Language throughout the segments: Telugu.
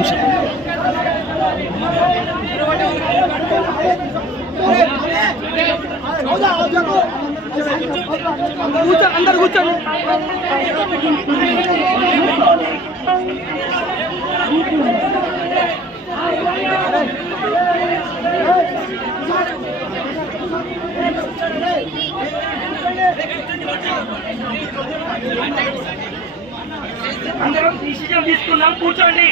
నిమిషం. అందరు కూర్చోండి. అందరం డిసిషన్ తీసుకున్నాం, కూర్చోండి.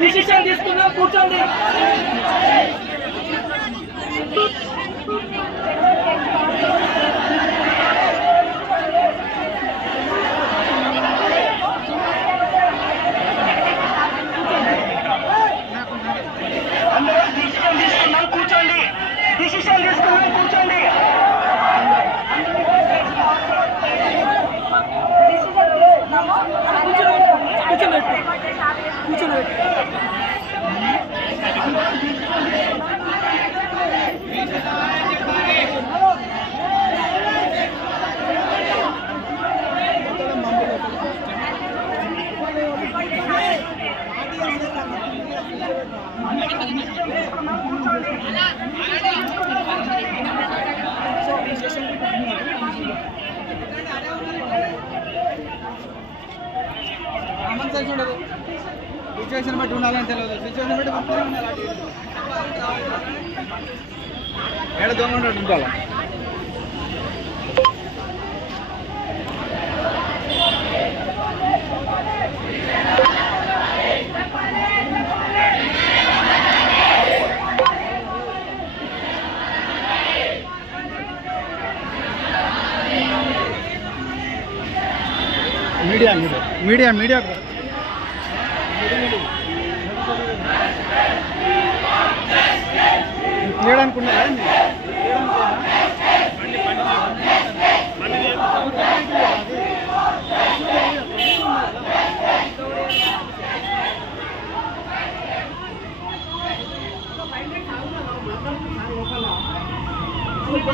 డిసిషన్ తీసుకున్నాం, కూర్చోండి. అందరం డిసిషన్ తీసుకున్నాం, కూర్చోండి. డిసిషన్ తీసుకున్నాం, కూర్చోండి. చూడదు సిచ్యువేషన్ బట్టి ఉండాలని తెలియదు. సిచ్యువేషన్ బట్టి ఉండాలి. ఏడ దొంగ ఉన్నట్టు ఉండాలి. మీడియా మీడియా మీడియా తీయడానికి